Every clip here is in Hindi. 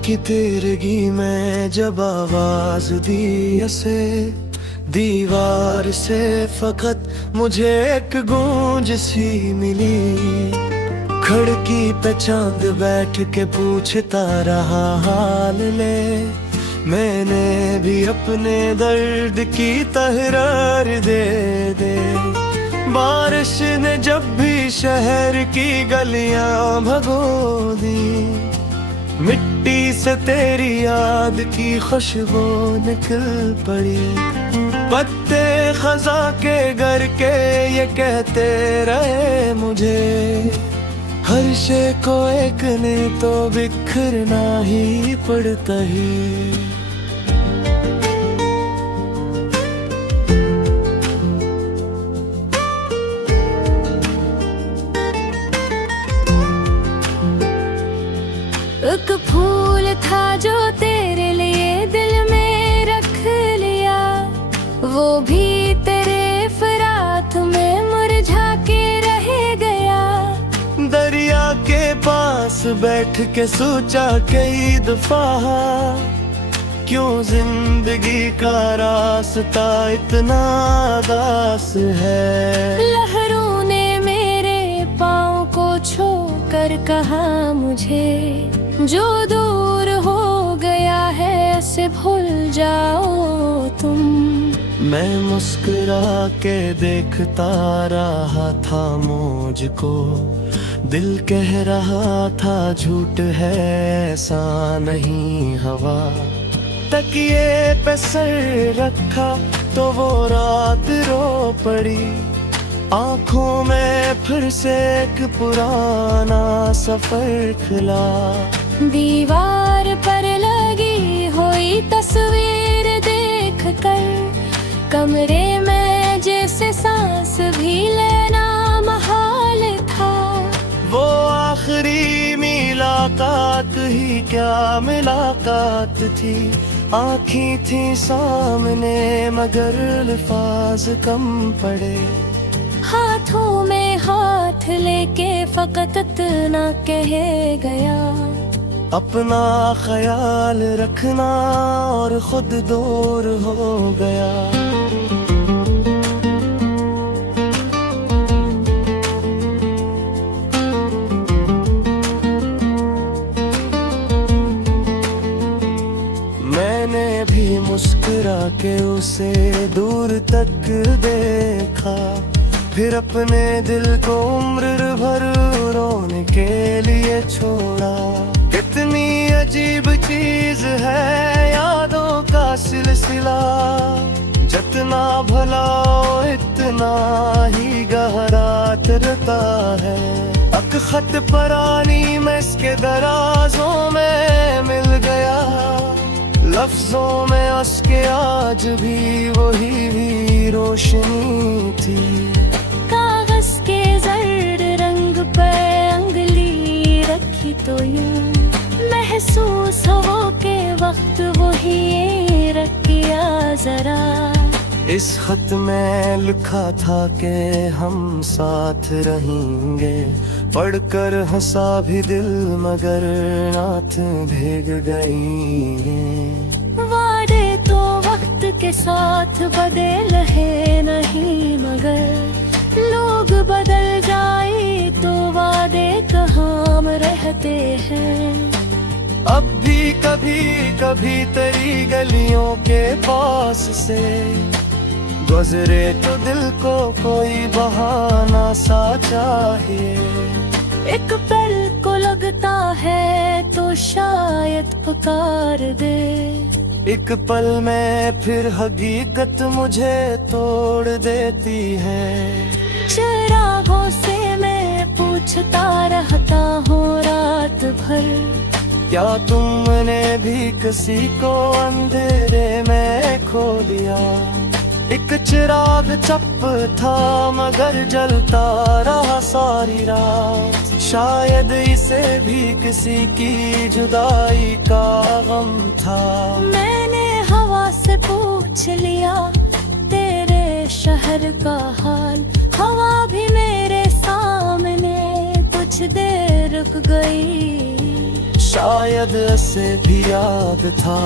की तेरगी में जब आवाज दी ऐसे दीवार से फकत मुझे एक गूंज सी मिली। खिड़की पे चांद बैठ के पूछता रहा हाल ले, मैंने भी अपने दर्द की तहरार दे दे। बारिश ने जब भी शहर की गलियां भगो दी, मिट्टी से तेरी याद की खुशबू निकल पड़ी। पत्ते खजा के घर के ये कहते रहे मुझे, हर शे को एक ने तो बिखरना ही पड़ता है। एक फूल था जो तेरे लिए दिल में रख लिया, वो भी तेरे फरात में मुरझा के रह गया। दरिया के पास बैठ के सोचा कई दफा, क्यों जिंदगी का रास्ता इतना दास है। लहरों ने मेरे पाँव को छू कर कहा मुझे, जो दूर हो गया है ऐसे भूल जाओ तुम। मैं मुस्कुरा के देखता रहा था मुझको, दिल कह रहा था झूठ है ऐसा नहीं हवा। तकिए पे सर रखा तो वो रात रो पड़ी, आँखों में फिर से एक पुराना सफर खिला। दीवार पर लगी हुई तस्वीर देख कर, कमरे में जैसे सांस भी लेना महाल था। वो आखिरी मुलाकात ही क्या मुलाकात थी, आँखी थी सामने मगर अल्फाज कम पड़े। हाथों में हाथ लेके फकत इतना कह गया, अपना ख्याल रखना और खुद दूर हो गया। मैंने भी मुस्कुरा के उसे दूर तक देखा, फिर अपने दिल को उम्र भर रोने के लिए छोड़ा। कितनी अजीब चीज है यादों का सिलसिला, जितना भला इतना ही गहरा तरता है। एक खत परानी में इसके दराजों में मिल गया, लफ्जों में उसके आज भी वही रोशनी थी। कागज के जर्द रंग पे अंगली रखी तो यूं महसूस हो के वक्त वही रख किया जरा। इस खत में लिखा था कि हम साथ रहेंगे, पढ़कर हंसा भी दिल मगर नाथ भीग गई। वादे तो वक्त के साथ बदल है नहीं, मगर लोग बदल जाए तो वादे कहाँ रहते हैं। अब भी कभी कभी तेरी गलियों के पास से गुजरे तो दिल को कोई बहाना सा चाहिए। एक पल को लगता है तो शायद पुकार दे, एक पल में फिर हकीकत मुझे तोड़ देती है। चिरागों से मैं पूछता रहता हूँ रात भर, क्या तुमने भी किसी को अंधेरे में खो दिया। एक चिराग चप था मगर जलता रहा सारी रात, शायद इसे भी किसी की जुदाई का गम था। मैंने हवा से पूछ लिया तेरे शहर का हाल, हवा भी मेरे सामने कुछ देर रुक गई। शायद ऐसे भी याद था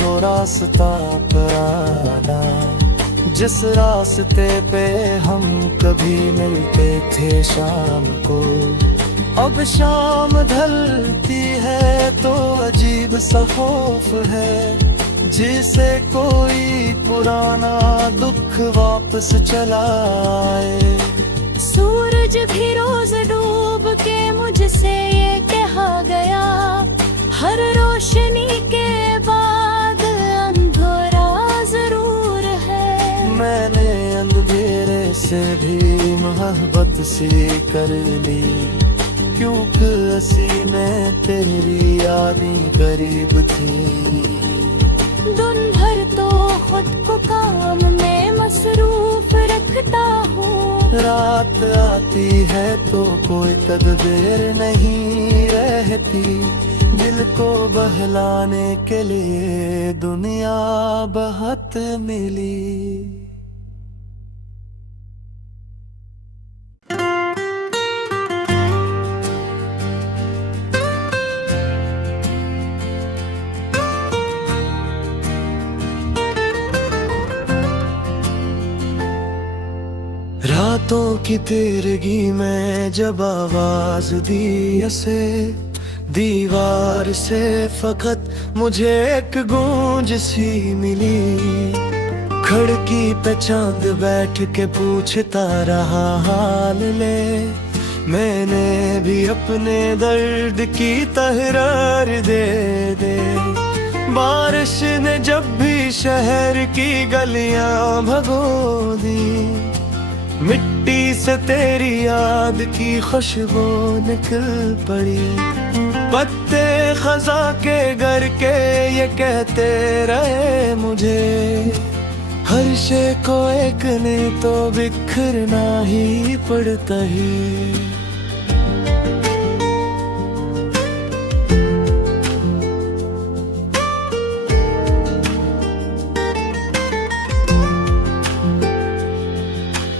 वो रास्ता पुराना, जिस रास्ते पे हम कभी मिलते थे शाम को। अब शाम ढलती है तो अजीब सा खौफ है, जिसे कोई पुराना दुख वापस चला आए। सूरज भी रोज डूब के मुझसे ये कहा गया, हर रोशनी के बाद अंधेरा जरूर है। मैंने अंधेरे से भी मोहब्बत सी कर ली, क्योंकि असी में तेरी यादें करीब थी। दिन भर तो खुद को काम में मसरूफ रखता हूँ, रात आती है तो कोई तकदीर नहीं रहती, दिल को बहलाने के लिए दुनिया बहुत मिली। रातों की तेरगी में जब आवाज दी ऐसे दीवार से, फकत मुझे एक गूंज सी मिली। खिड़की पे चांद बैठ के पूछता रहा हाल ले, मैंने भी अपने दर्द की तहरार दे दे। बारिश ने जब भी शहर की गलियां भगो दी, मिट्टी से तेरी याद की खुशबू निकल पड़ी। पत्ते खजा के घर के ये कहते रहे मुझे, हर शे को एक ने तो बिखरना ही पड़ता है।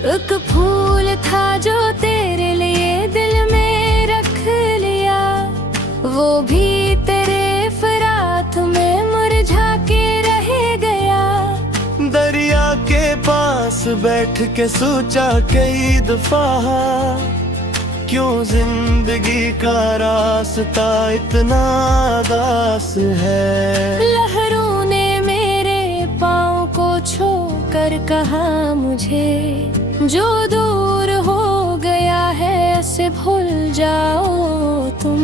एक फूल था जो तेरे लिए दिल में रख लिया, वो भी तेरे फरात में मुरझा के रह गया। दरिया के पास बैठ के सोचा कई दफा, क्यों जिंदगी का रास्ता इतना दास है। लहरों ने मेरे पाँव को छू कर कहा मुझे, जो दूर हो गया है ऐसे भूल जाओ तुम।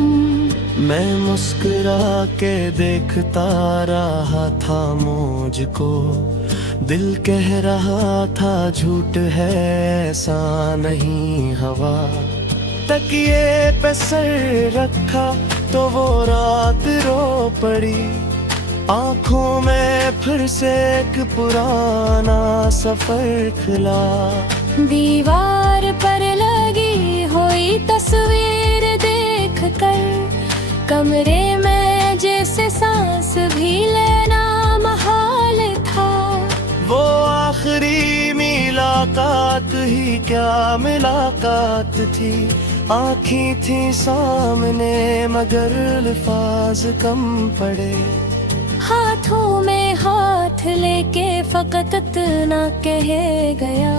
मैं मुस्कुरा के देखता रहा था मुझको, दिल कह रहा था झूठ है ऐसा नहीं हवा। तकिए पे सर रखा तो वो रात रो पड़ी, आँखों में फिर से एक पुराना सफर खुला। दीवार पर लगी हुई तस्वीर देख कर, कमरे में जैसे सांस भी लेना महाल था। वो आखिरी मुलाकात ही क्या मुलाकात थी, आँखें थी सामने मगर अल्फाज कम पड़े। हाथों में हाथ लेके फकत इतना कह गया,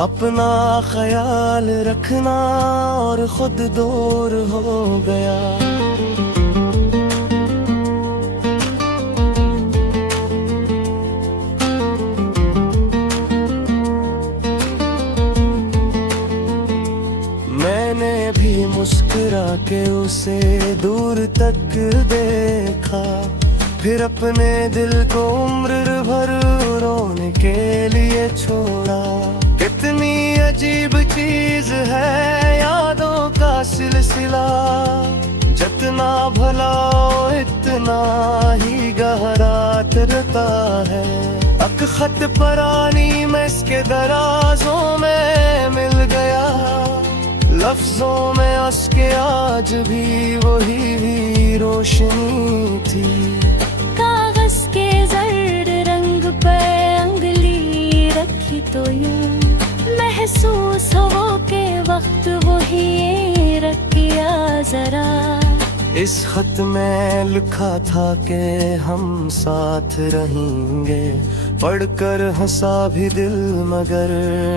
अपना ख्याल रखना और खुद दूर हो गया। मैंने भी मुस्कुरा के उसे दूर तक देखा, फिर अपने दिल को उम्र भर रोने के लिए छोड़ा। कितनी अजीब चीज है यादों का सिलसिला, जितना भला इतना ही गहरा तरता है। अक खत परानी में इसके दराजों में मिल गया, लफ्जों में उसके आज भी वही रोशनी थी। कागज के जर्द रंग पे अंगली रखी तो यूं महसूस हो के वक्त वही रखिया जरा। इस खत में लिखा था कि हम साथ रहेंगे, पढ़कर हंसा भी दिल मगर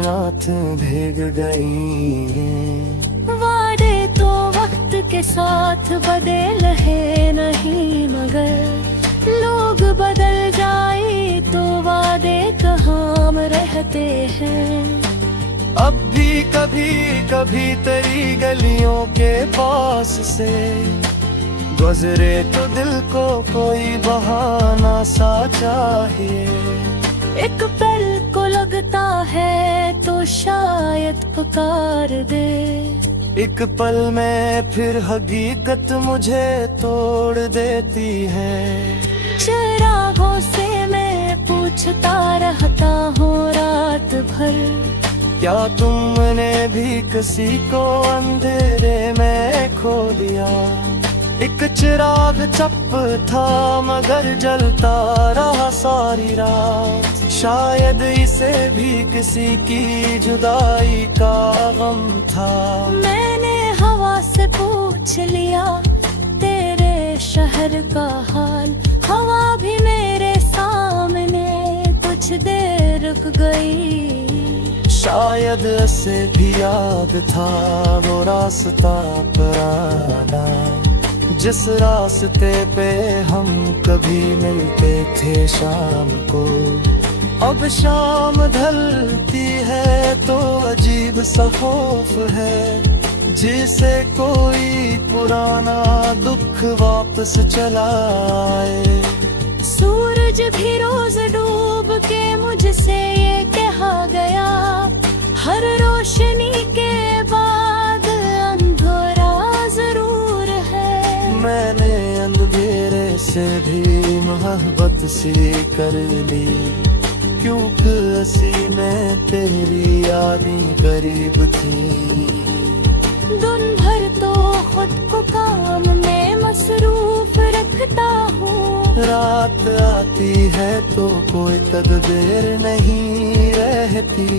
नाथ भीग गई। वादे तो वक्त के साथ बदल है नहीं, मगर लोग बदल जाए तो वादे कहाँ रहते हैं। अब भी कभी कभी तेरी गलियों के पास से गुजरे तो दिल को कोई बहाना सा चाहिए। एक पल को लगता है तो शायद पुकार दे, एक पल में फिर हकीकत मुझे तोड़ देती है। चिरागों से मैं पूछता रहता हूँ रात भर, क्या तुमने भी किसी को अंधेरे में खो दिया। एक चिराग चप था मगर जलता रहा सारी रात, शायद इसे भी किसी की जुदाई का गम था। मैंने हवा से पूछ लिया तेरे शहर का हाल, हवा भी मेरे सामने कुछ देर रुक गई। शायद इसे भी याद था वो रास्ता पुराना, जिस रास्ते पे हम कभी मिलते थे शाम को। अब शाम ढलती है तो अजीब सा खौफ है, जिसे कोई पुराना दुख वापस चला आए। सूरज भी रोज डूब के मुझसे ये कहा गया, हर रोशनी के बाद अंधेरा जरूर है। मैंने अंधेरे से भी मोहब्बत सी कर ली, क्योंकि हंसी में तेरी यादें करीब थी। दिन भर तो खुद को काम में मसरूफ रखता हूँ, रात आती है तो कोई तकदीर नहीं रहती,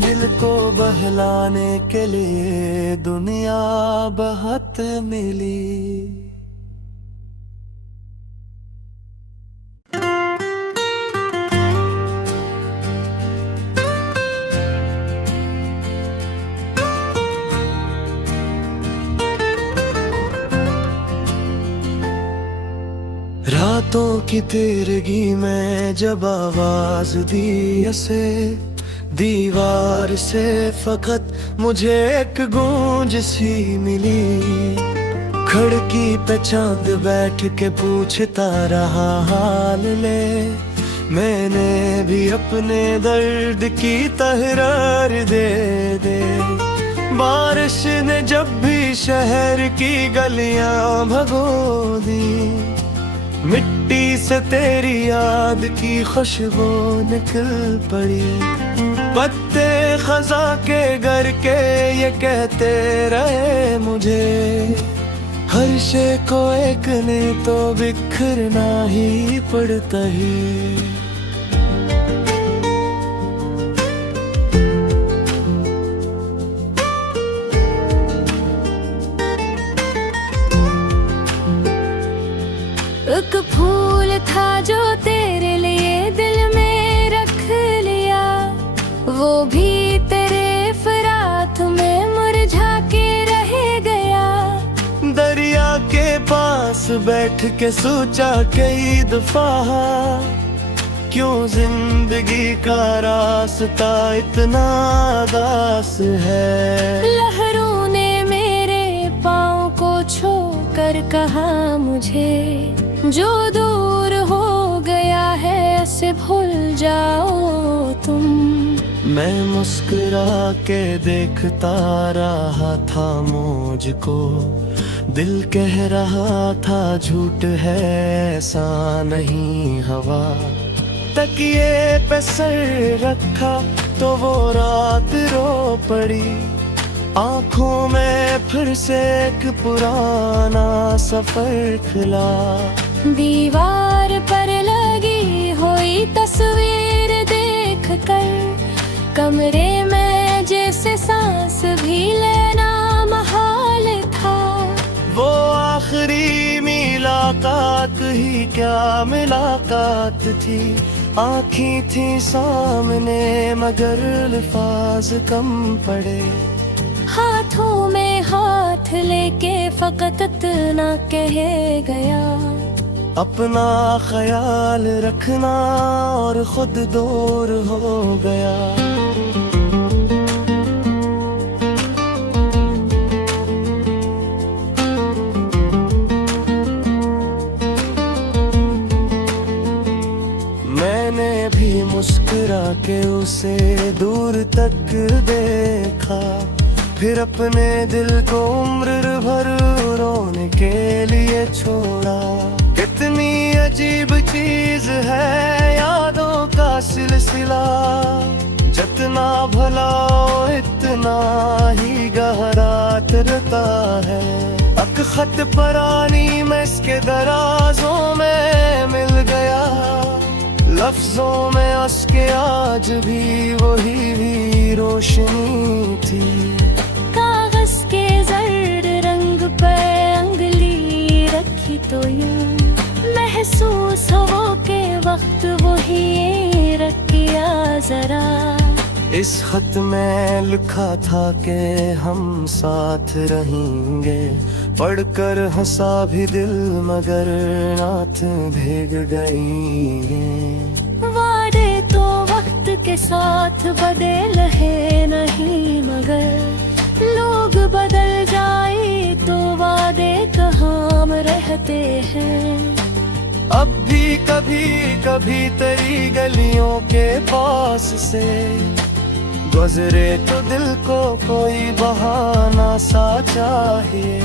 दिल को बहलाने के लिए दुनिया बहुत मिली। रातों की तेरगी में जब आवाज दी ऐसे दीवार से, फकत मुझे एक गूंज सी मिली। खिड़की पे चांद बैठ के पूछता रहा हाल ले, मैंने भी अपने दर्द की तहरार दे दे। बारिश ने जब भी शहर की गलियां भगो दी, मिट्टी से तेरी याद की खुशबू निकल पड़ी। पत्ते खजा के घर के ये कहते रहे मुझे, हर शे को एक ने तो बिखरना ही पड़ता है। एक फूल था जो तेरे लिए दिल में रख लिया, वो भी तेरे फरात में मुरझा के रह गया। दरिया के पास बैठ के सोचा कई दफा, क्यों जिंदगी का रास्ता इतना दास है। लहरों ने मेरे पाँव को छू कर कहा मुझे, जो दूर हो गया है उसे भूल जाओ तुम। मैं मुस्कुरा के देखता रहा था मुझको, दिल कह रहा था झूठ है ऐसा नहीं हवा। तकिए पे सर रखा तो वो रात रो पड़ी, आँखों में फिर से एक पुराना सफर खिला। दीवार पर लगी हुई तस्वीर देख कर, कमरे में जैसे सांस भी लेना महाल था। वो आखिरी तक ही क्या मुलाकात थी। आँखी थी सामने मगर अल्फाज कम पड़े। हाथों में हाथ लेके फकत इतना कह गया, अपना ख्याल रखना और खुद दूर हो गया। मैंने भी मुस्कुरा के उसे दूर तक देखा, फिर अपने दिल को उम्र भर रोने के लिए छोड़ा। कितनी अजीब चीज है यादों का सिलसिला, जितना भला हो इतना ही गहरा तरता है। अक खत परानी में इसके दराजों में मिल गया, लफ्जों में उसके आज भी वही रोशनी थी। कागज के जर्द रंग पे अंगली रखी तो यूं महसूस हो के वक्त वही रखिया जरा। इस खत में लिखा था कि हम साथ रहेंगे, पढ़कर हंसा भी दिल मगर नात भीग गई। वादे तो वक्त के साथ बदल है नहीं, मगर लोग बदल जाए तो वादे कहाँ रहते हैं। अब भी कभी कभी तेरी गलियों के पास से गुजरे तो दिल को कोई बहाना सा चाहिए।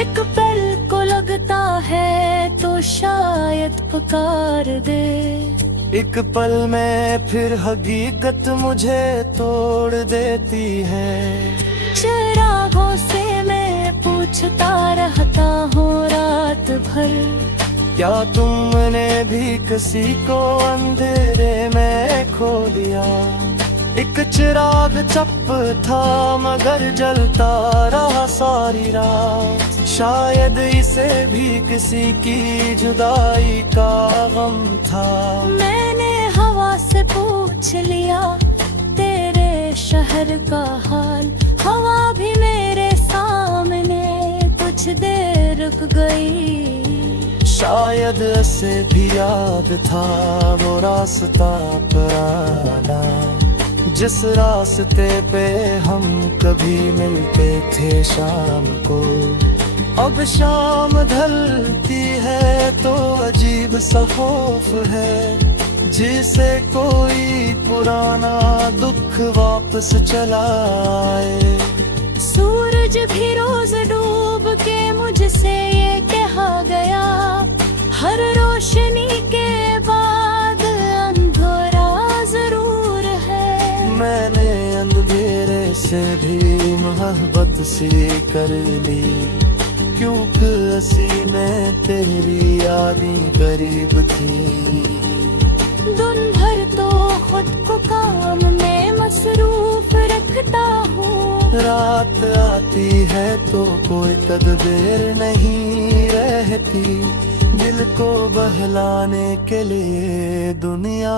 एक पल को लगता है तो शायद पुकार दे, एक पल में फिर हकीकत मुझे तोड़ देती है। चिरागों से मैं पूछता रहता हूँ रात भर, क्या तुमने भी किसी को अंधेरे में खो दिया। एक चिराग चप था मगर जलता रहा सारी रात, शायद इसे भी किसी की जुदाई का गम था। मैंने हवा से पूछ लिया तेरे शहर का हाल, हवा भी मेरे सामने कुछ देर रुक गई। शायद इसे भी याद था वो रास्ता पुराना, जिस रास्ते पे हम कभी मिलते थे शाम को। अब शाम ढलती है तो अजीब सा खौफ है, जिसे कोई पुराना दुख वापस चला आए। सूरज भी रोज डूब के मुझसे ये कहा गया, हर रोशनी के बाद अंधेरा जरूर है। मैंने अंधेरे से भी मोहब्बत सी कर ली, क्योंकि असी में तेरी यादें करीब थी। दिन भर तो खुद को काम में मसरूफ रखता हूँ, रात आती है तो कोई तकदीर नहीं रहती। दिल को बहलाने के लिए दुनिया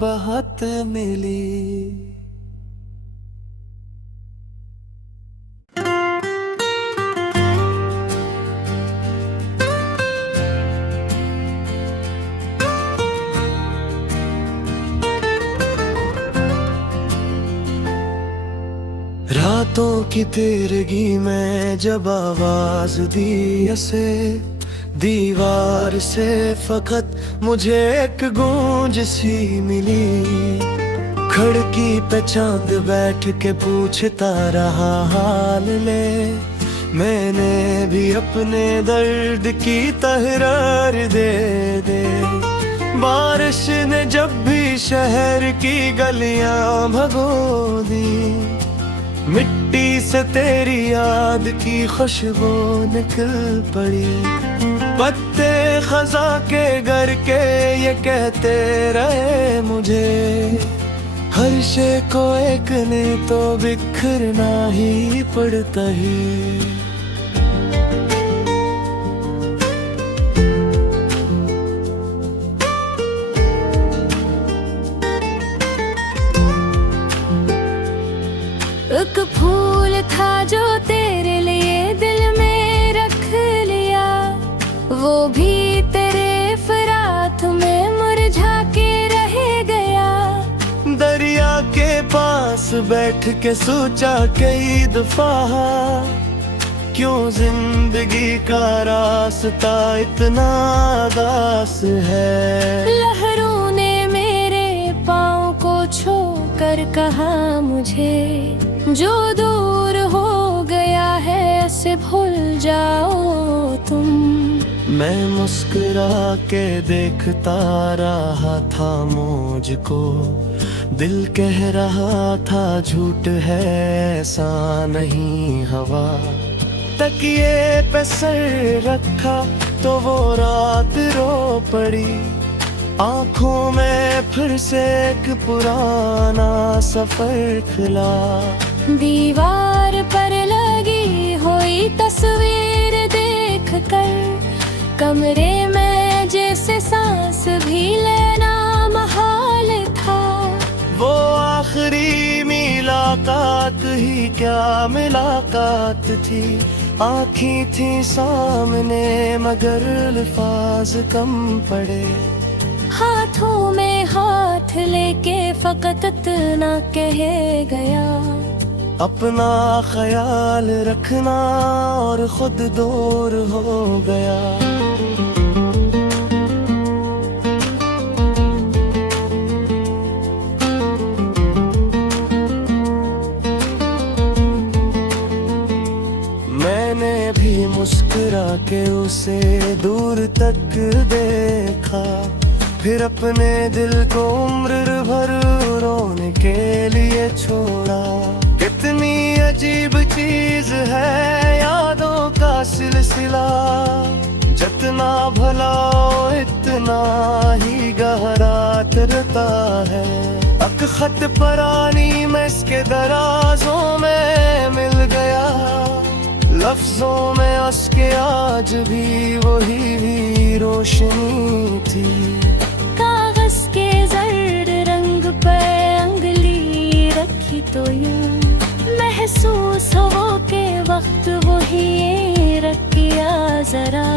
बहुत मिली। रातों की तेरगी में जब आवाज दी ऐसे दीवार से, फकत मुझे एक गूंज सी मिली। खिड़की पे चांद बैठ के पूछता रहा हाल ले, मैंने भी अपने दर्द की तहरार दे दे। बारिश ने जब भी शहर की गलियां भगो दी, मिट्टी से तेरी याद की खुशबू निकल पड़ी। पत्ते खजा के घर के ये कहते रहे मुझे, हर शे को एक ने तो बिखरना ही पड़ता है। बैठ के सोचा कई दफा, क्यों जिंदगी का रास्ता इतना दास है। लहरों ने मेरे पाँव को छू कर कहा मुझे, जो दूर हो गया है उसे भूल जाओ तुम। मैं मुस्कुरा के देखता रहा था मुझको, दिल कह रहा था झूठ है ऐसा नहीं हवा। तकिए पे सर रखा तो वो रात रो पड़ी, आंखों में फिर से एक पुराना सफर खिला। दीवार पर लगी हुई तस्वीर देख कर, कमरे में जैसे सांस भी लेना महाल था। वो आखिरी मुलाकात ही क्या मुलाकात थी, आँखी थी सामने मगर अल्फाज कम पड़े। हाथों में हाथ लेके फकत इतना कह गया, अपना ख्याल रखना और खुद दूर हो गया। मैंने भी मुस्कुरा के उसे दूर तक देखा, फिर अपने दिल को उम्र भर रोने के लिए छोड़ा। कितनी अजीब चीज है यादों का सिलसिला, जितना भला इतना ही गहरा तरता है। अक खत परानी में इसके दराजों में मिल गया, लफ्जों में उसके आज भी वही रोशनी थी। कागज के जर्द रंग पे अंगली रखी तो यूं महसूस हो के वक्त वही रखिया जरा।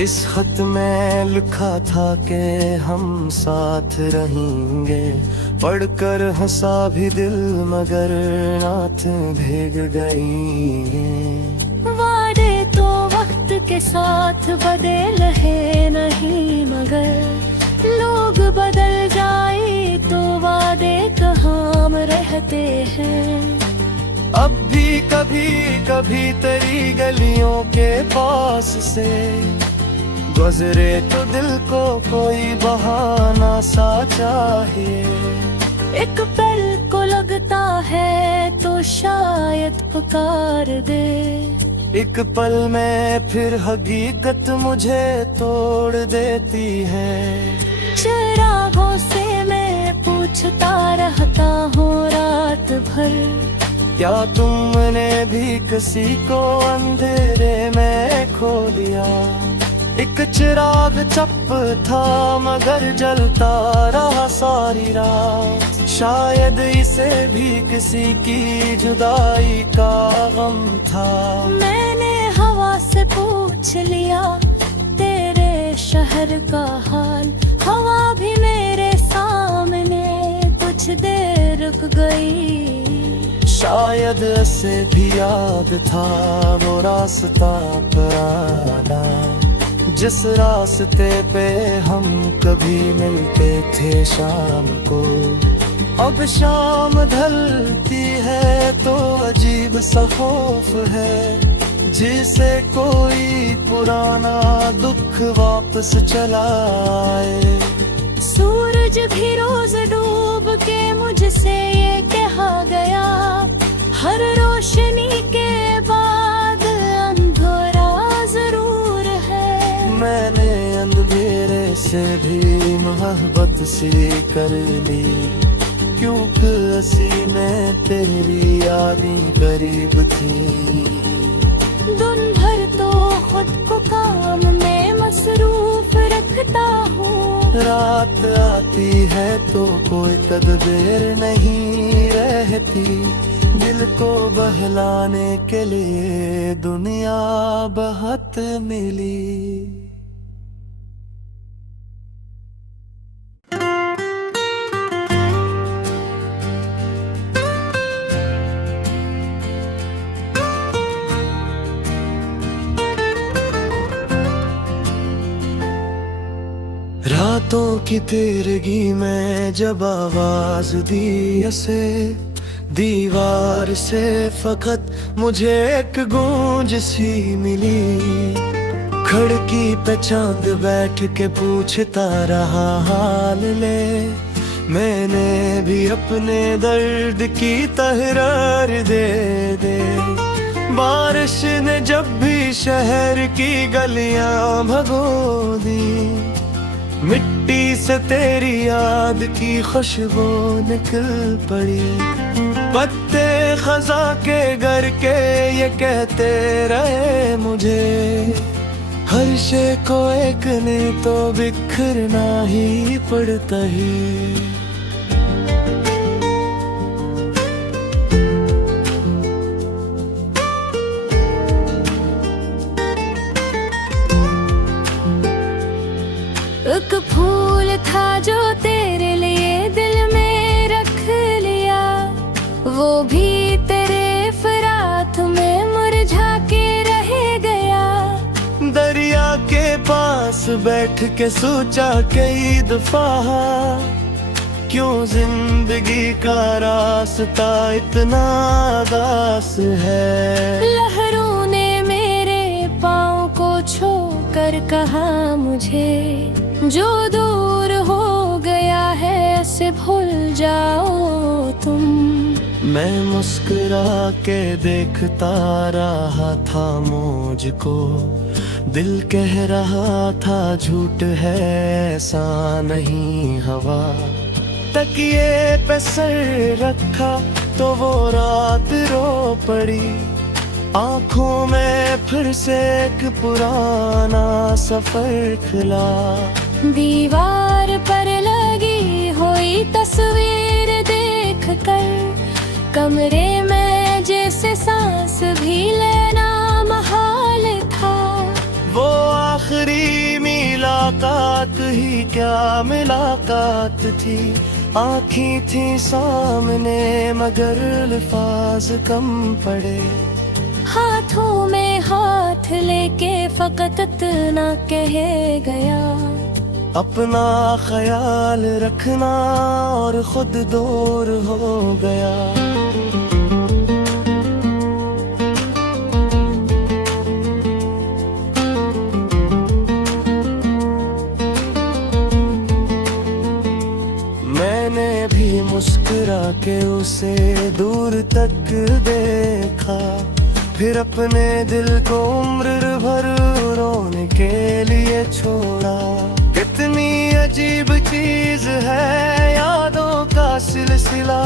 इस खत में लिखा था कि हम साथ रहेंगे, पढ़कर हंसा भी दिल मगर नात भीग गई। वादे तो वक्त के साथ बदल है नहीं, मगर लोग बदल जाए तो वादे कहाँ रहते हैं। अब भी कभी कभी तेरी गलियों के पास से गुजरे तो दिल को कोई बहाना सा चाहिए। एक पल को लगता है तो शायद पुकार दे, एक पल में फिर हकीकत मुझे तोड़ देती है। चिरागों से मैं पूछता रहता हूँ रात भर, क्या तुमने भी किसी को अंधेरे में खो दिया। एक चिराग चप था मगर जलता रहा सारी रात, शायद इसे भी किसी की जुदाई का गम था। मैंने हवा से पूछ लिया तेरे शहर का हाल, हवा भी मेरे सामने कुछ देर रुक गई। शायद इसे भी याद था वो रास्ता पुराना, जिस रास्ते पे हम कभी मिलते थे शाम को। अब शाम ढलती है तो अजीब सा खौफ है, जिसे कोई पुराना दुख वापस चला आए। सूरज भी रोज डूब के मुझसे ये कहा गया, हर रोशनी के बाद अंधेरा जरूर है। मैंने अंधेरे से भी मोहब्बत सी कर ली, क्योंकि असी में तेरी यादें करीब थी। दिन भर तो खुद को काम में मसरूफ रखता हूँ, रात आती है तो कोई तदबीर नहीं रहती, दिल को बहलाने के लिए दुनिया बहुत मिली। रातों की तेरगी में जब आवाज दी ऐसे दीवार से फकत मुझे एक गूंज सी मिली। खिड़की पे चांद बैठ के पूछता रहा हाल ले, मैंने भी अपने दर्द की तहरार दे दे। बारिश ने जब भी शहर की गलियां भगो दी, मिट्टी से तेरी याद की खुशबू निकल पड़ी। पत्ते खजा के घर के ये कहते रहे मुझे, हर शे को एक ने तो बिखरना ही पड़ता है। एक फूल था जो तेरे लिए दिल में रख लिया, वो भी तेरे फरात में मुरझा के रह गया। दरिया के पास बैठ के सोचा कई दफा, क्यों जिंदगी का रास्ता इतना दास है। लहरों ने मेरे पाँव को छू कर कहा मुझे, जो दूर हो गया है ऐसे भूल जाओ तुम। मैं मुस्कुरा के देखता रहा था मुझको, दिल कह रहा था झूठ है ऐसा नहीं हवा। तकिए पे सर रखा तो वो रात रो पड़ी, आँखों में फिर से एक पुराना सफर खिला। दीवार पर लगी हुई तस्वीर देख कर, कमरे में जैसे सांस भी लेना महाल था। वो आखिरी मुलाकात ही क्या मुलाकात थी, आँखें थी सामने मगर अल्फाज कम पड़े। हाथों में हाथ लेके फकत इतना कह गया, अपना ख्याल रखना और खुद दूर हो गया। मैंने भी मुस्कुरा के उसे दूर तक देखा, फिर अपने दिल को उम्र भर रोने के लिए छोड़ा। कितनी अजीब चीज है यादों का सिलसिला,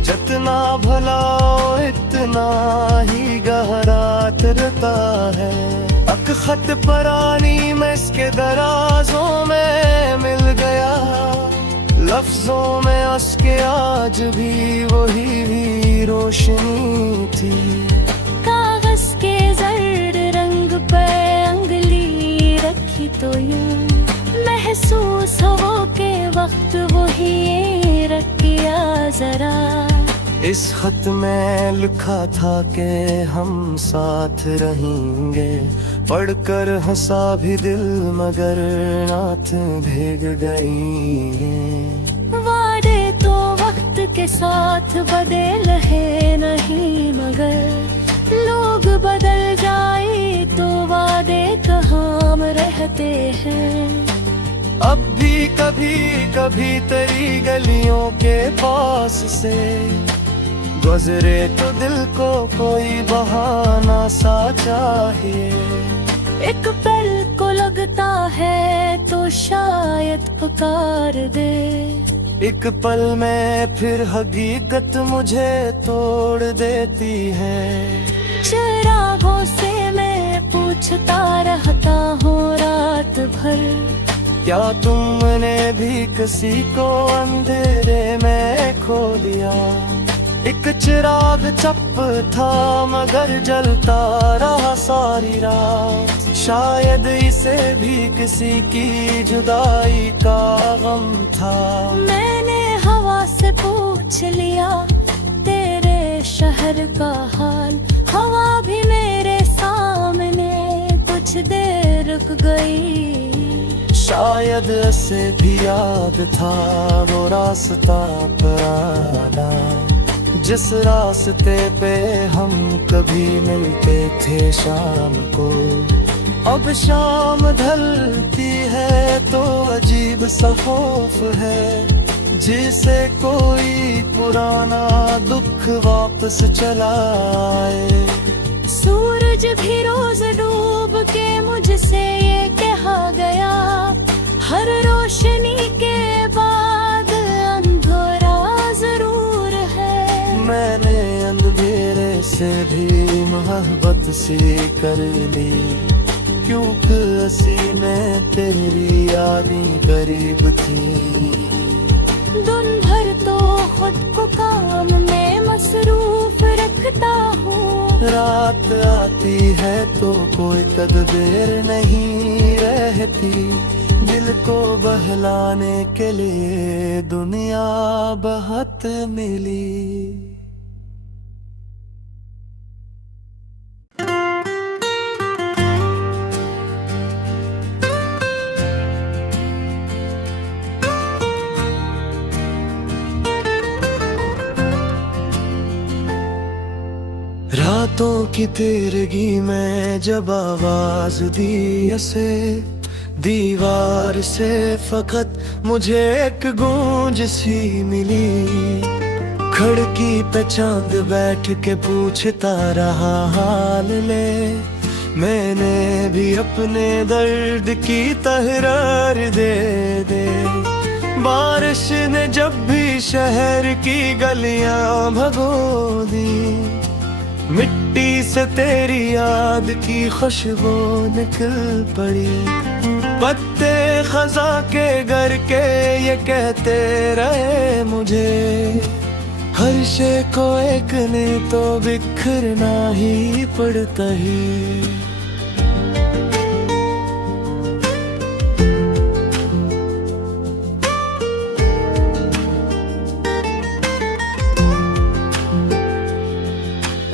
जितना भला इतना ही गहरा तरता है। अक खत परानी में इसके दराजों में मिल गया, लफ्जों में उसके आज भी वही रोशनी थी। कागज के जर्द रंग पे अंगली रखी तो यूं महसूस हो के वक्त वही रख किया जरा। इस खत में लिखा था कि हम साथ रहेंगे, पढ़कर हंसा भी दिल मगर नात भीग गई। वादे तो वक्त के साथ बदल है नहीं, मगर लोग बदल जाए तो वादे कहाँ रहते हैं। अब भी कभी कभी तेरी गलियों के पास से गुजरे तो दिल को कोई बहाना सा चाहिए। एक पल को लगता है तो शायद पुकार दे, एक पल में फिर हकीकत मुझे तोड़ देती है। चिरागों से मैं पूछता रहता हूँ रात भर, क्या तुमने भी किसी को अंधेरे में खो दिया। एक चिराग चप था मगर जलता रहा सारी रात, शायद इसे भी किसी की जुदाई का गम था। मैंने हवा से पूछ लिया तेरे शहर का हाल, हवा भी मेरे सामने कुछ देर रुक गई। शायद ऐसे भी याद था वो रास्ता पुराना, जिस रास्ते पे हम कभी मिलते थे शाम को। अब शाम ढलती है तो अजीब सा खौफ है, जिसे कोई पुराना दुख वापस चला आए। सूरज भी रोज डूब के मुझसे ये कहा गया, हर रोशनी के बाद अंधेरा जरूर है। मैंने अंधेरे से भी मोहब्बत सी कर ली, क्योंकि असी में तेरी यादें करीब थी। दिन भर तो खुद को काम में मसरूफ रखता हूँ, रात आती है तो कोई तकदीर नहीं रहती, दिल को बहलाने के लिए दुनिया बहुत मिली। रातों की तेरगी में जब आवाज दी ऐसे दीवार से, फकत मुझे एक गूंज सी मिली। खिड़की पे चांद बैठ के पूछता रहा हाल ले, मैंने भी अपने दर्द की तहरार दे दे। बारिश ने जब भी शहर की गलियां भगो दी, मिट्टी से तेरी याद की खुशबू निकल पड़ी। पत्ते खजा के घर के ये कहते रहे मुझे, हर शे को एक ने तो बिखरना ही पड़ता ही।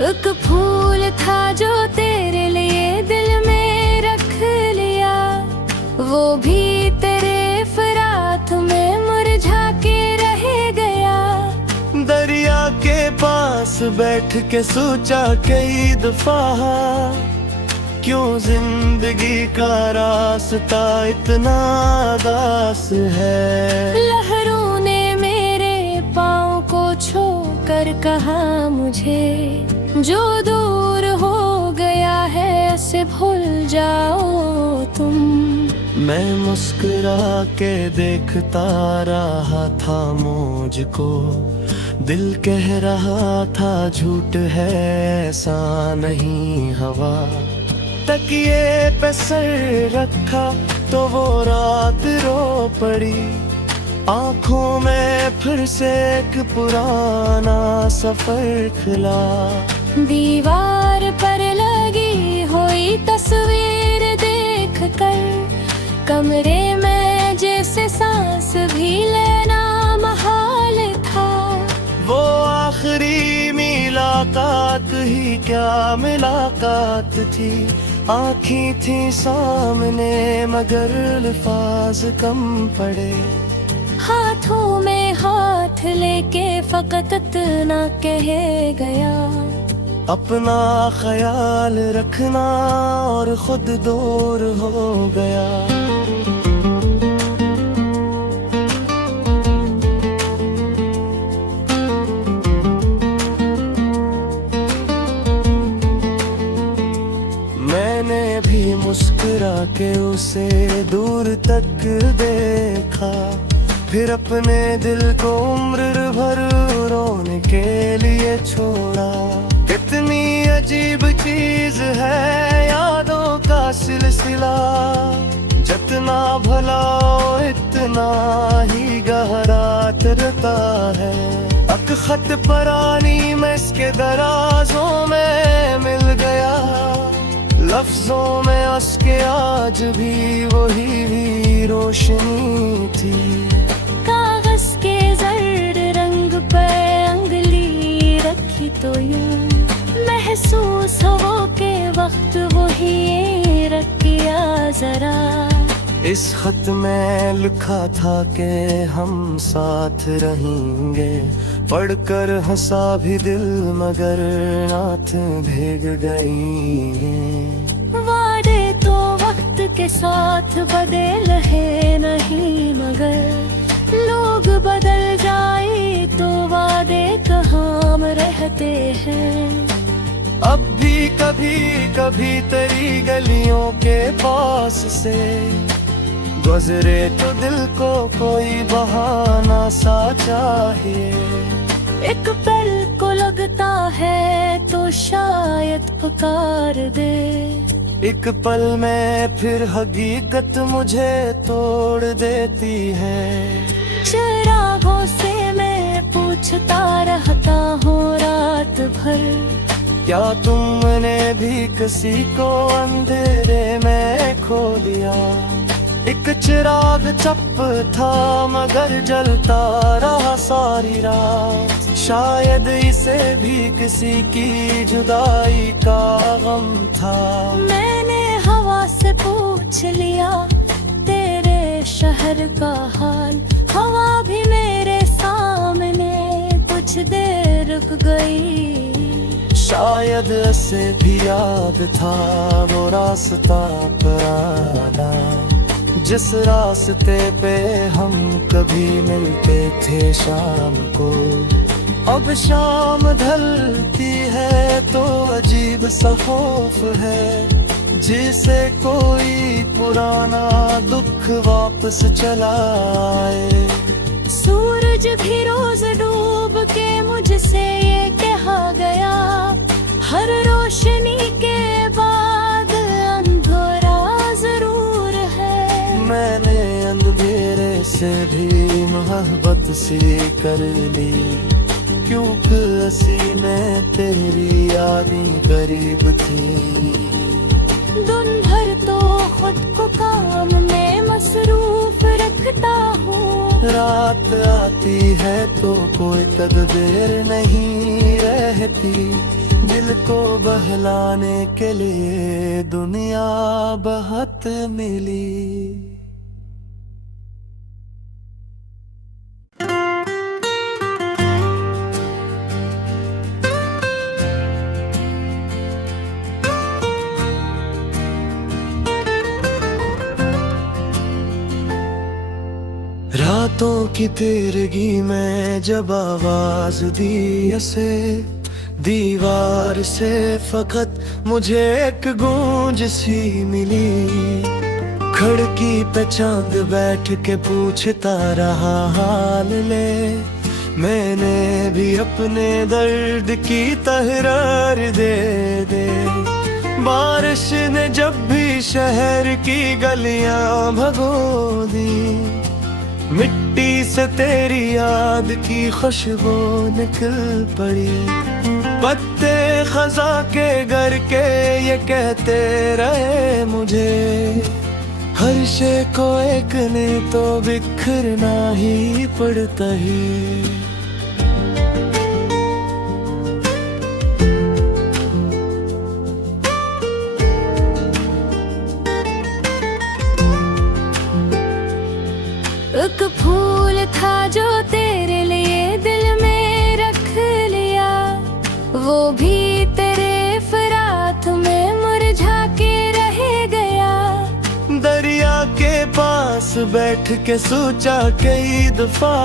एक फूल था जो तेरे लिए दिल में रख लिया, वो भी तेरे फरात में मुरझा के रह गया। दरिया के पास बैठ के सोचा कई दफा, क्यों जिंदगी का रास्ता इतना दास है। लहरों ने मेरे पाँव को छू कर कहा मुझे, जो दूर हो गया है उसे भूल जाओ तुम। मैं मुस्कुरा के देखता रहा था मुझको, दिल कह रहा था झूठ है ऐसा नहीं हवा। तकिए पे सर रखा तो वो रात रो पड़ी, आँखों में फिर से एक पुराना सफर खिला। दीवार पर लगी हुई तस्वीर देख कर, कमरे में जैसे सांस भी लेना महाल था। वो आखिरी मुलाकात ही क्या मुलाकात थी, आँखें थी सामने मगर अल्फाज कम पड़े। हाथों में हाथ लेके फकत इतना कह गया, अपना ख्याल रखना और खुद दूर हो गया। मैंने भी मुस्कुरा के उसे दूर तक देखा, फिर अपने दिल को उम्र भर रोने के लिए छोड़ा। कितनी अजीब चीज है यादों का सिलसिला, जितना भला इतना ही गहरा तरता है। अक खत परानी में इसके दराजों में मिल गया, लफ्जों में उसके आज भी वही रोशनी थी। कागज के जर्द रंग पर अंगली रखी तो यूं महसूस हो के वक्त वही रख किया जरा। इस खत में लिखा था कि हम साथ रहेंगे, पढ़कर हंसा भी दिल मगर नाथ भीग गई। वादे तो वक्त के साथ बदल है नहीं, मगर लोग बदल जाए तो वादे कहाँ रहते हैं। अब भी कभी कभी तेरी गलियों के पास से गुजरे तो दिल को कोई बहाना सा चाहिए। एक पल को लगता है तो शायद पुकार दे, एक पल में फिर हकीकत मुझे तोड़ देती है। चिरागों से मैं पूछता रहता हूँ रात भर, क्या तुमने भी किसी को अंधेरे में खो दिया। एक चिराग चप था मगर जलता रहा सारी रात, शायद इसे भी किसी की जुदाई का गम था। मैंने हवा से पूछ लिया तेरे शहर का हाल, हवा भी मेरे सामने कुछ देर रुक गई। शायद ऐसे भी याद था वो रास्ता पुराना, जिस रास्ते पे हम कभी मिलते थे शाम को। अब शाम ढलती है तो अजीब सा खौफ है, जिसे कोई पुराना दुख वापस चला आए। सूरज भी रोज डूब के मुझसे ये कहा गया, हर रोशनी के बाद अंधेरा जरूर है। मैंने अंधेरे से भी मोहब्बत सी कर ली, क्योंकि असी में तेरी यादें करीब थी। दिन भर तो खुद को काम में मसरूफ रखता हूँ, रात आती है तो कोई तकदीर नहीं रहती, दिल को बहलाने के लिए दुनिया बहुत मिली। रातों की तेरगी में जब आवाज दी ऐसे दीवार से, फकत मुझे एक गूंज सी मिली। खिड़की पे चांद बैठ के पूछता रहा हाल ले, मैंने भी अपने दर्द की तहरार दे दे। बारिश ने जब भी शहर की गलियां भगो दी, मिट्टी से तेरी याद की खुशबू निकल पड़ी। पत्ते खजा के घर के ये कहते रहे मुझे, हर शे को एक ने तो बिखरना ही पड़ता है। एक फूल था जो तेरे लिए दिल में रख लिया, वो भी तेरे फरात में मुरझा के रह गया। दरिया के पास बैठ के सोचा कई दफा,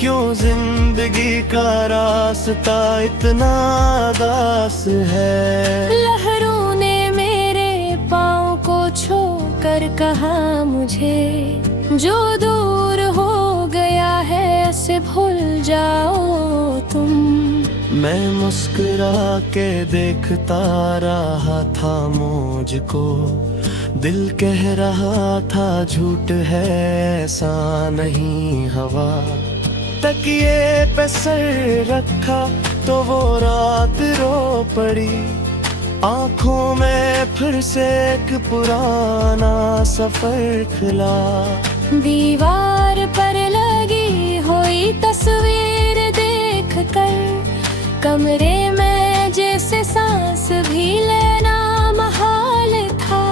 क्यों जिंदगी का रास्ता इतना दास है। लहरों ने मेरे पाँव को छू कर कहा मुझे, जो दूर हो गया है ऐसे भूल जाओ तुम। मैं मुस्कुरा के देखता रहा था मुझको, दिल कह रहा था झूठ है ऐसा नहीं हवा। तकिए पे सर रखा तो वो रात रो पड़ी, आंखों में फिर से एक पुराना सफर खिला। दीवार पर लगी हुई तस्वीर देख कर, कमरे में जैसे सांस भी लेना महाल था।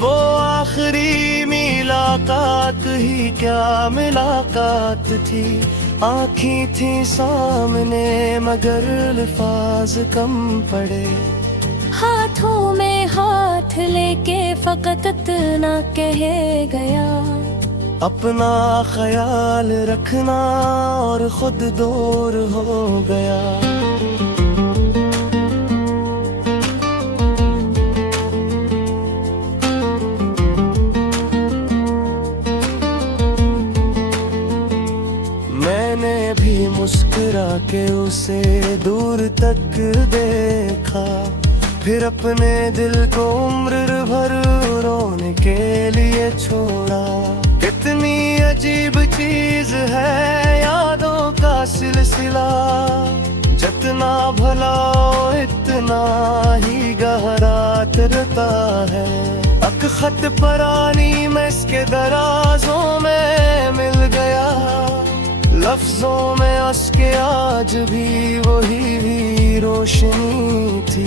वो आखिरी आखिरी मुलाकात ही क्या मुलाकात थी। आँखें थी सामने मगर अल्फाज कम पड़े। हाथों में हाथ लेके फकत इतना कह गया, अपना ख्याल रखना और खुद दूर हो गया। मैंने भी मुस्कुरा के उसे दूर तक देखा, फिर अपने दिल को उम्र भर रोने के लिए छोड़ा। कितनी अजीब चीज है यादों का सिलसिला, जितना भला इतना ही गहरा तरता है। अक खत परानी में इसके दराजों में मिल गया, लफ्जों में उसके आज भी वही रोशनी थी।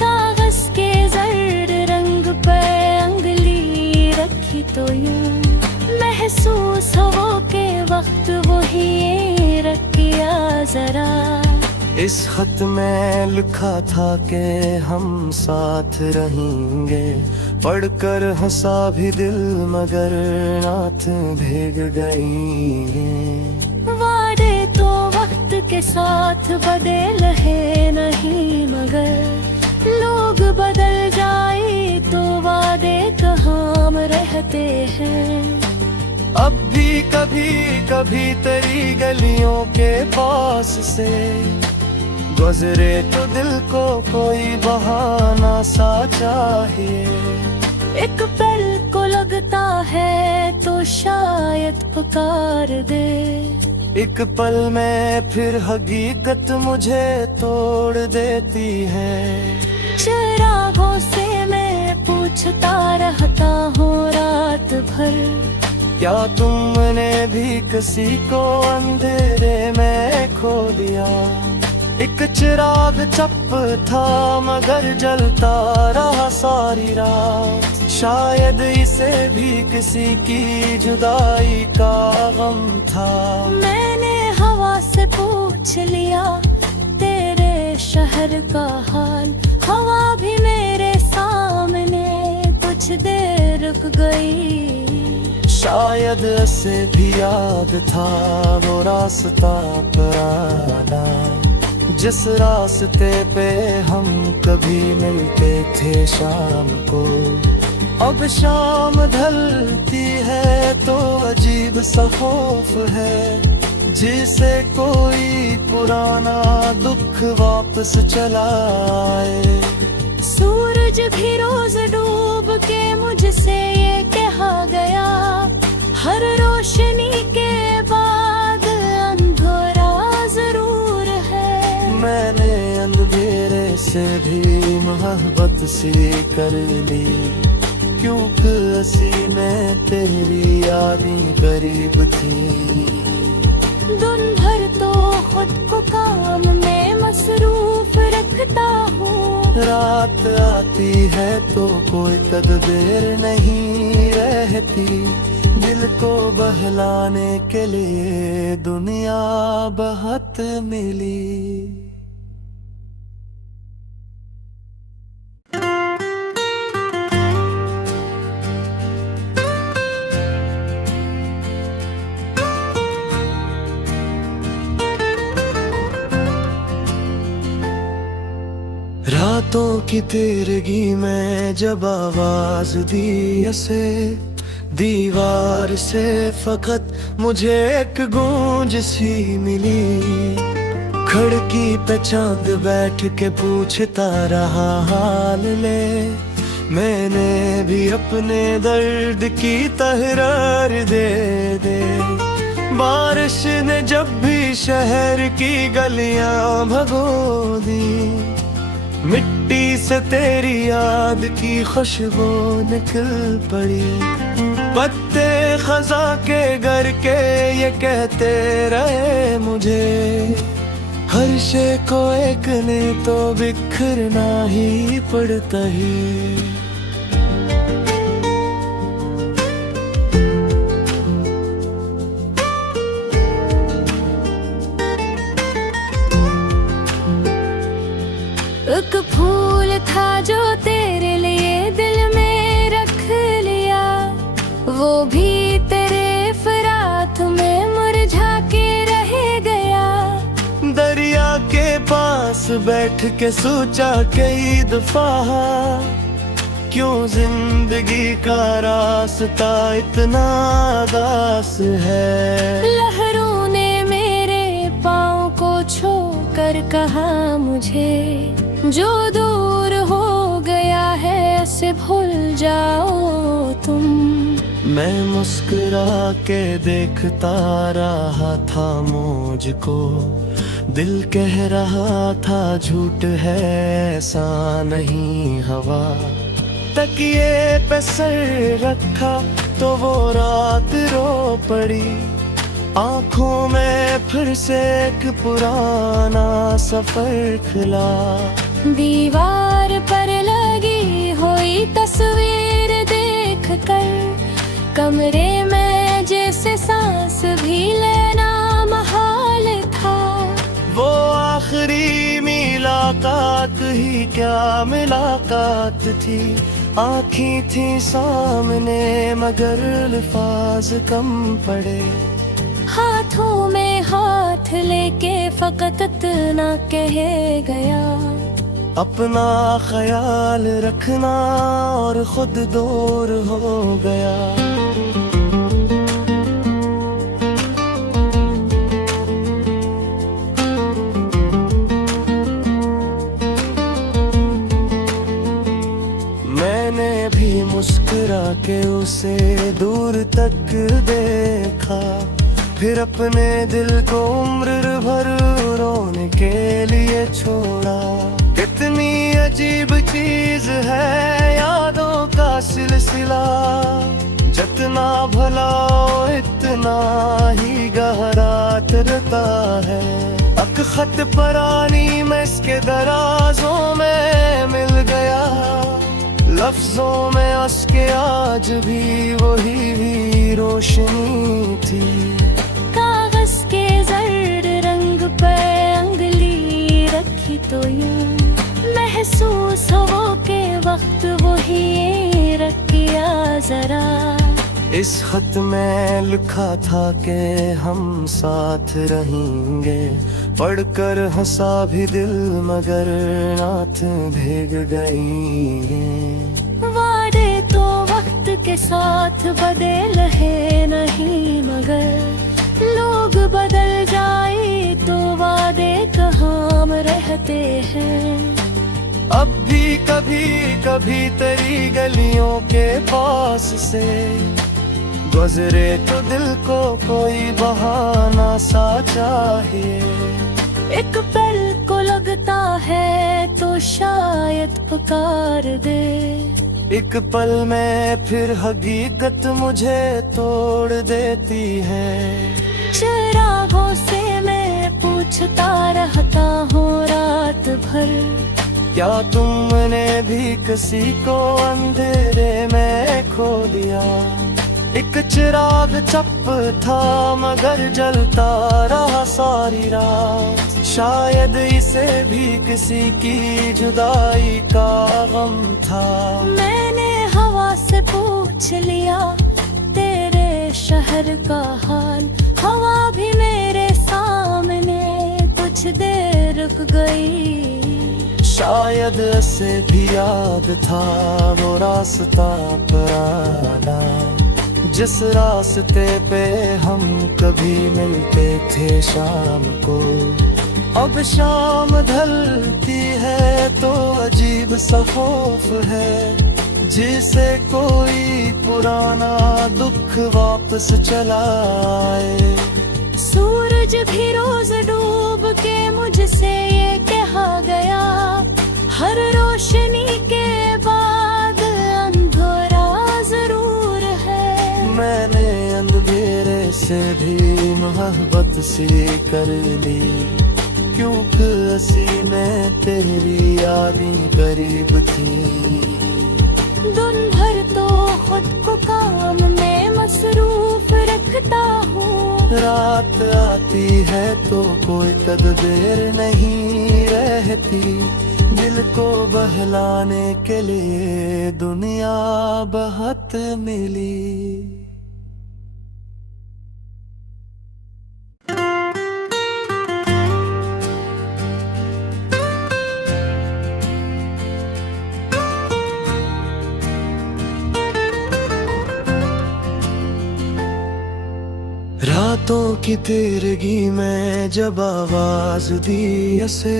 कागज के जर्द रंग पे अंगली रखी तो यूं महसूस हो के वक्त वही रखिया जरा। इस खत में लिखा था कि हम साथ रहेंगे, पढ़कर हंसा भी दिल मगर नाथ भीग गई। वादे तो वक्त के साथ बदल है नहीं, मगर लोग बदल जाए तो वादे कहाँ रहते हैं। अब भी कभी कभी तेरी गलियों के पास से गुजरे तो दिल को कोई बहाना सा चाहिए। एक पल को लगता है तो शायद पुकार दे, एक पल में फिर हकीकत मुझे तोड़ देती है। चिरागों से मैं पूछता रहता हूँ रात भर, क्या तुमने भी किसी को अंधेरे में खो दिया। एक चिराग चप था मगर जलता रहा सारी रात, शायद इसे भी किसी की जुदाई का गम था। मैंने हवा से पूछ लिया तेरे शहर का हाल, हवा भी मेरे सामने कुछ देर रुक गई। शायद इसे भी याद था वो रास्ता पुराना, जिस रास्ते पे हम कभी मिलते थे शाम को। अब शाम ढलती है तो अजीब सा खौफ है, जिसे कोई पुराना दुख वापस चला आए। सूरज भी रोज डूब के मुझसे ये कहा गया, हर रोशनी के बाद अंधेरा जरूर है। मैंने अंधेरे से भी मोहब्बत सी कर ली, क्योंकि हंसी में तेरी यादें करीब थी। दिन भर तो खुद को काम में मसरूफ रखता हूँ, रात आती है तो कोई तदबीर नहीं रहती। दिल को बहलाने के लिए दुनिया बहुत मिली। रातों की तेरगी में जब आवाज दी ऐसे दीवार से, फकत मुझे एक गूंज सी मिली। खिड़की पे चांद बैठ के पूछता रहा हाल ले, मैंने भी अपने दर्द की तहरार दे दे। बारिश ने जब भी शहर की गलियां भगो दी, मिट्टी से तेरी याद की खुशबू निकल पड़ी। पत्ते खजा के घर के ये कहते रहे मुझे, हर शे को एक ने तो बिखरना ही पड़ता है। बैठ के सोचा कई दफा, क्यों जिंदगी का रास्ता इतना दास है। लहरों ने मेरे पाँव को छू कर कहा मुझे, जो दूर हो गया है ऐसे भूल जाओ तुम। मैं मुस्कुरा के देखता रहा था मुझको, दिल कह रहा था झूठ है ऐसा नहीं हवा। तकिए पे सर रखा तो वो रात रो पड़ी, आंखों में फिर से एक पुराना सफर खिला। दीवार पर लगी हुई तस्वीर देख कर, कमरे में जैसे सांस भी लेना महाल था। वो आखिरी मुलाकात ही क्या मुलाकात थी, आँखें थी सामने मगर अल्फाज कम पड़े। हाथों में हाथ लेके फकत इतना कह गया, अपना ख्याल रखना और खुद दूर हो गया। मैंने भी मुस्कुरा के उसे दूर तक देखा, फिर अपने दिल को उम्र भर रोने के लिए छोड़ा। कितनी अजीब चीज है यादों का सिलसिला, जितना भला इतना ही गहरा तरता है। अक खत परानी में इसके दराजों में मिल गया, लफ्जों में उसके आज भी वही रोशनी थी। कागज के जर्द रंग पे अंगली रखी तो यूं महसूस हो के वक्त वही रखिया जरा। इस खत में लिखा था कि हम साथ रहेंगे, पढ़कर हंसा भी दिल मगर नाथ भीग गई। वादे तो वक्त के साथ बदल है नहीं, मगर लोग बदल जाए तो वादे कहाँ रहते हैं। अब भी कभी कभी तेरी गलियों के पास से गुजरे तो दिल को कोई बहाना सा चाहिए। एक पल को लगता है तो शायद पुकार दे, एक पल में फिर हकीकत मुझे तोड़ देती है। चिरागों से मैं पूछता रहता हूँ रात भर, क्या तुमने भी किसी को अंधेरे में खो दिया। एक चिराग चप था मगर जलता रहा सारी रात, शायद इसे भी किसी की जुदाई का गम था। मैंने हवा से पूछ लिया तेरे शहर का हाल, हवा भी मेरे सामने कुछ देर रुक गई। शायद से भी याद था वो रास्ता पुराना, जिस रास्ते पे हम कभी मिलते थे शाम को। अब शाम ढलती है तो अजीब सा खौफ है, जिसे कोई पुराना दुख वापस चला आए। सूरज भी रोज डूब के मुझसे ये कहा गया, हर रोशनी के बाद अंधेरा जरूर है। मैंने अंधेरे से भी मोहब्बत सी कर ली, क्योंकि असी में तेरी यादें करीब थी। दिन भर तो खुद को काम में मसरूफ रखता हूँ, रात आती है तो कोई तदबीर नहीं रहती, दिल को बहलाने के लिए दुनिया बहुत मिली। रातों की तेरगी में जब आवाज दी ऐसे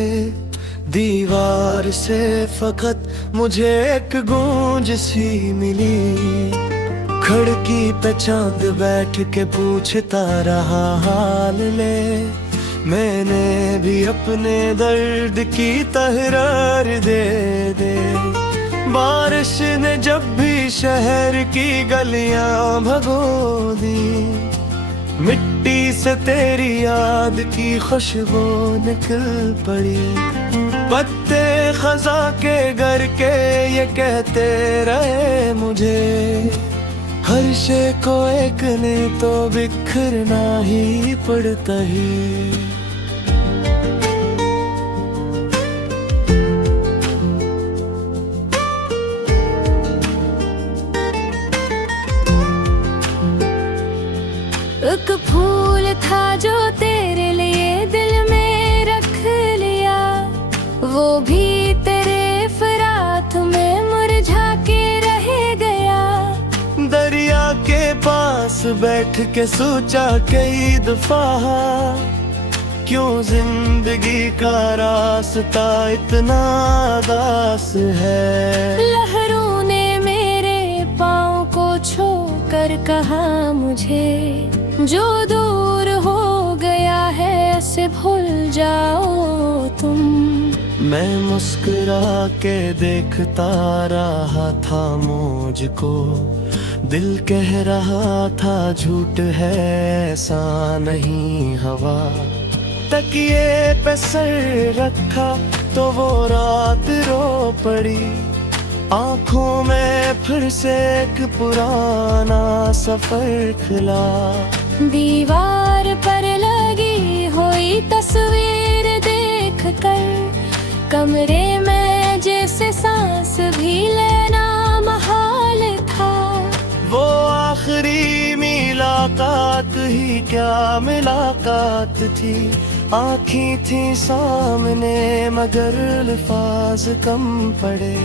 दीवार से फकत मुझे एक गूंज सी मिली। खिड़की पे चांद बैठ के पूछता रहा हाल ले, मैंने भी अपने दर्द की तहरार दे दे। बारिश ने जब भी शहर की गलियां भगो दी, मिट्टी से तेरी याद की खुशबू निकल पड़ी। पत्ते खजा के घर के ये कहते रहे मुझे, हर शे को एक ने तो बिखरना ही पड़ता है। एक फूल था जो तेरे लिए दिल में रख लिया, वो भी तेरे फरात में मुरझा के रह गया। दरिया के पास बैठ के सोचा कई दफा, क्यों जिंदगी का रास्ता इतना दास है। लहरों ने मेरे पाँव को छू कर कहा मुझे, जो दूर हो गया है ऐसे भूल जाओ तुम। मैं मुस्कुरा के देखता रहा था मुझको, दिल कह रहा था झूठ है ऐसा नहीं हवा। तकिए पे सर रखा तो वो रात रो पड़ी, आंखों में फिर से एक पुराना सफर खिला। दीवार पर लगी हुई तस्वीर देख कर, कमरे में जैसे सांस भी लेना महाल था। वो आखिरी मुलाकात ही क्या मुलाकात थी, आँखें थी सामने मगर अल्फाज कम पड़े।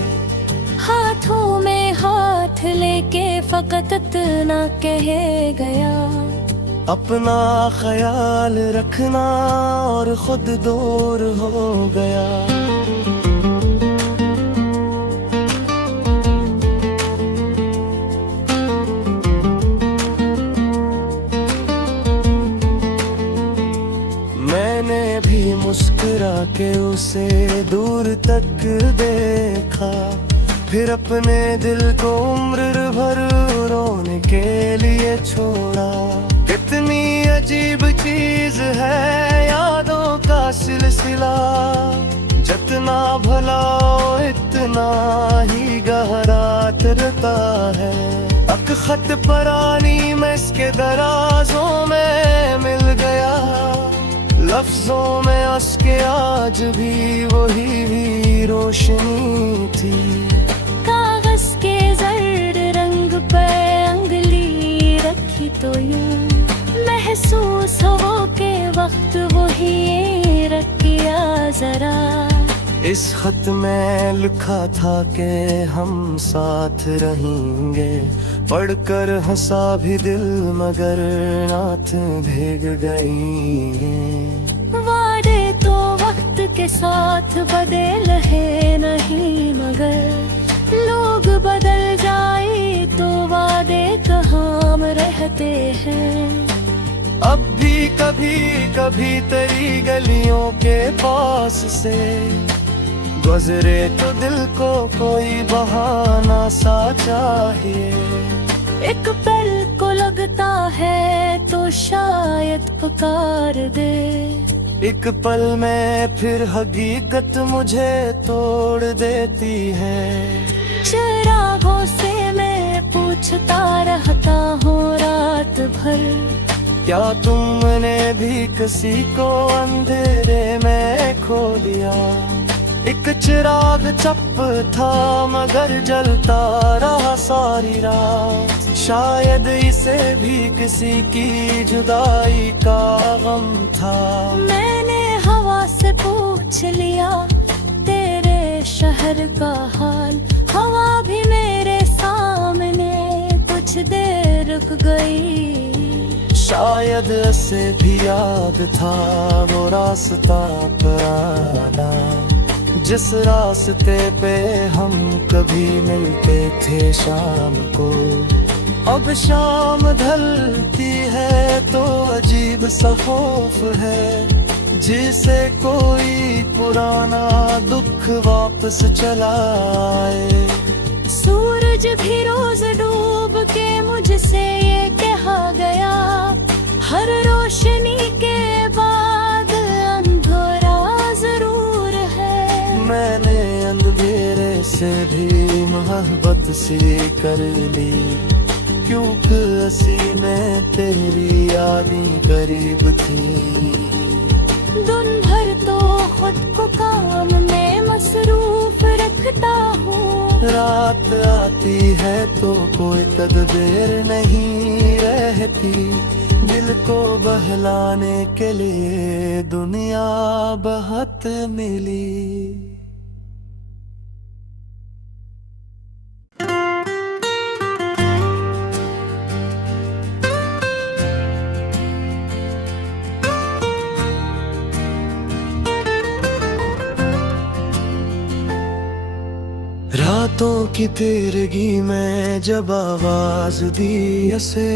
हाथों में हाथ लेके फकत इतना कह गया, अपना ख्याल रखना और खुद दूर हो गया। मैंने भी मुस्कुरा के उसे दूर तक देखा, फिर अपने दिल को उम्र भर रोने के लिए छोड़ा। कितनी अजीब चीज है यादों का सिलसिला, जितना भला इतना ही गहरा तरता है। एक खत पुरानी में इसके दराजों में मिल गया, लफ्जों में उसके आज भी वही रोशनी थी। कागज के जर्द रंग पे अंगली रखी तो यूं महसूस हो के वक्त वही रखिया जरा। इस खत में लिखा था कि हम साथ रहेंगे, पढ़कर हंसा भी दिल मगर नाथ भीग गई। वादे तो वक्त के साथ बदल है नहीं, मगर लोग बदल जाए तो वादे कहाँ रहते हैं। अब भी कभी कभी तेरी गलियों के पास से गुजरे तो दिल को कोई बहाना सा चाहिए। एक पल को लगता है तो शायद पुकार दे, एक पल में फिर हकीकत मुझे तोड़ देती है। चिरागों से मैं पूछता रहता हूँ रात भर, क्या तुमने भी किसी को अंधेरे में खो दिया। एक चिराग चप था मगर जलता रहा सारी रात, शायद इसे भी किसी की जुदाई का गम था। मैंने हवा से पूछ लिया तेरे शहर का हाल, हवा भी मेरे सामने कुछ देर रुक गई। शायद से भी याद था वो रास्ता पुराना, जिस रास्ते पे हम कभी मिलते थे शाम को। अब शाम ढलती है तो अजीब सा खौफ है, जिसे कोई पुराना दुख वापस चला आए। सूरज भी रोज डूब के मुझसे ये कहा गया, हर रोशनी के बाद अंधेरा जरूर है। मैंने अंधेरे से भी मोहब्बत सी कर ली, क्योंकि असी में तेरी यादें करीब थी। दिन भर तो खुद को काम में मसरूफ रखता हूँ, रात आती है तो कोई तदबीर नहीं रहती, दिल को बहलाने के लिए दुनिया बहुत मिली। रातों की तेरगी में जब आवाज दी ऐसे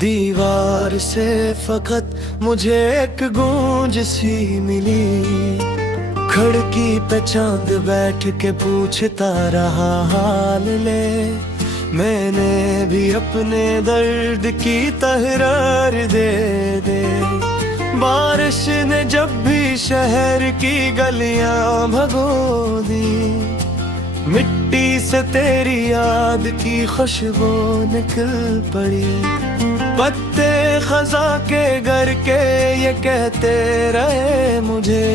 दीवार से, फकत मुझे एक गूंज सी मिली। खिड़की पे चांद बैठ के पूछता रहा हाल ले, मैंने भी अपने दर्द की तहरार दे दे। बारिश ने जब भी शहर की गलियां भगो दी, मिट्टी से तेरी याद की खुशबू निकल पड़ी। पत्ते खजा के घर के ये कहते रहे मुझे,